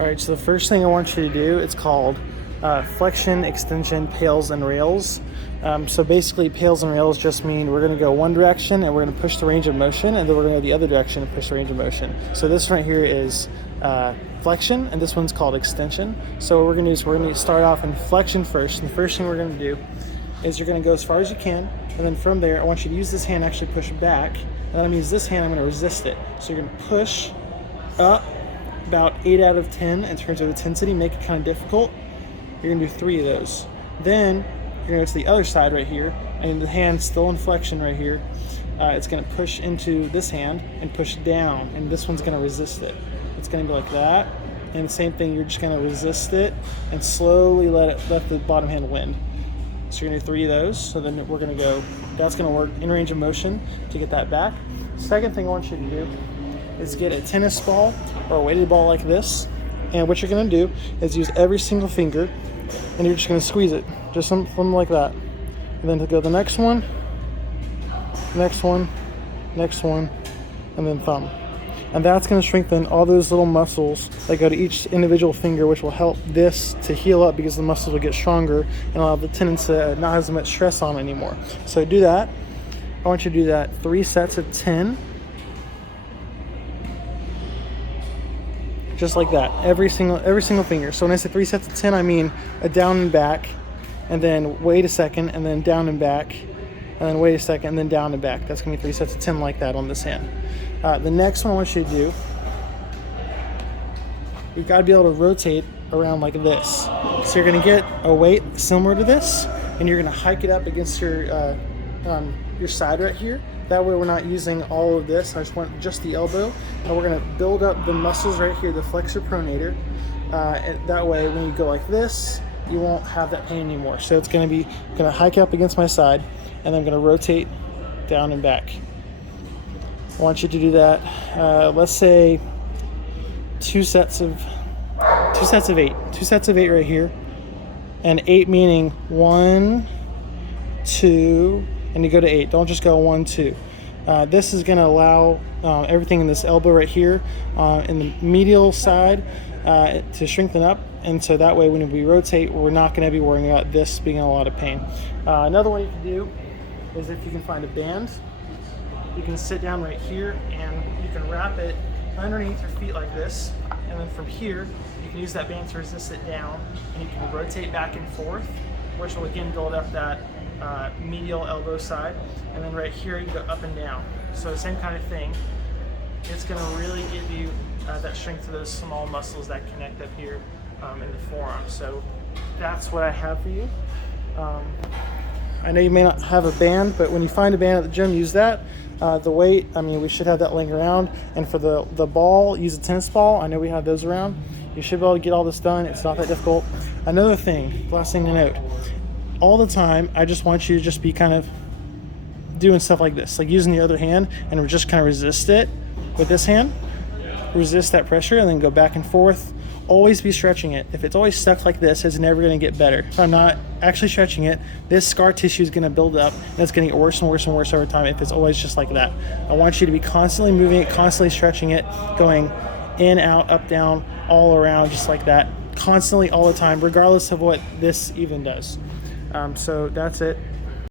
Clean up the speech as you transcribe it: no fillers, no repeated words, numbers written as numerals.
All right, so the first thing I want you to do, it's called flexion, extension, pails, and rails. So basically, pails and rails just mean we're going to go one direction and we're going to push the range of motion, and then we're going to go the other direction and push the range of motion. So this right here is flexion, and this one's called extension. So what we're going to do is we're going to start off in flexion first, and the first thing we're going to do is you're going to go as far as you can, and then from there, I want you to use this hand to actually push back, and then I'm going to use this hand, I'm going to resist it. So you're going to push up about 8 out of 10 in terms of intensity, make it kind of difficult. You're going to do 3 of those. Then you're going to go to the other side right here, and the hand's still in flexion right here. It's going to push into this hand and push down, and this one's going to resist it. It's going to be like that, and the same thing, you're just going to resist it and slowly let the bottom hand win. So you're going to do 3 of those. So then we're going to go, that's going to work in range of motion to get that back. Second thing I want you to do is get a tennis ball or a weighted ball like this, and what you're going to do is use every single finger, and you're just going to squeeze it, just something like that, and then to go the next one, next one, next one, and then thumb. And that's going to strengthen all those little muscles that go to each individual finger, which will help this to heal up because the muscles will get stronger and allow the tendons to not have as much stress on anymore. So do that. I want you to do that 3 sets of 10. Just like that, every single finger. So when I say 3 sets of 10, I mean a down and back, and then wait a second, and then down and back, and then wait a second, and then down and back. That's gonna be 3 sets of 10 like that on this hand. The next one I want you to do, you've got to be able to rotate around like this. So you're gonna get a weight similar to this, and you're gonna hike it up against your side right here. That way we're not using all of this. I just want just the elbow. And we're going to build up the muscles right here, the flexor pronator. And that way when you go like this, you won't have that pain anymore. So it's going to hike up against my side, and then I'm going to rotate down and back. I want you to do that, let's say 2 sets of 8. 2 sets of 8 right here. And 8 meaning 1, 2, and you go to 8. Don't just go 1, 2. This is going to allow everything in this elbow right here in the medial side to strengthen up, and so that way when we rotate, we're not going to be worrying about this being in a lot of pain. Another way you can do is if you can find a band, you can sit down right here and you can wrap it underneath your feet like this, and then from here you can use that band to resist it down, and you can rotate back and forth, which will again build up that medial elbow side, and then right here you go up and down. So the same kind of thing. It's going to really give you that strength to those small muscles that connect up here in the forearm. So that's what I have for you. I know you may not have a band, but when you find a band at the gym, use that. The weight, I mean, we should have that laying around. And for the ball, use a tennis ball. I know we have those around. You should be able to get all this done. It's not that difficult. Another thing, last thing to note, all the time, I just want you to just be kind of doing stuff like this, like using the other hand and just kind of resist it with this hand, resist that pressure, and then go back and forth. Always be stretching it. If it's always stuck like this, it's never going to get better. If I'm not actually stretching it, this scar tissue is going to build up, and it's going to get worse and worse and worse over time if it's always just like that. I want you to be constantly moving it, constantly stretching it, going in, out, up, down, all around, just like that, constantly all the time, regardless of what this even does. So that's it.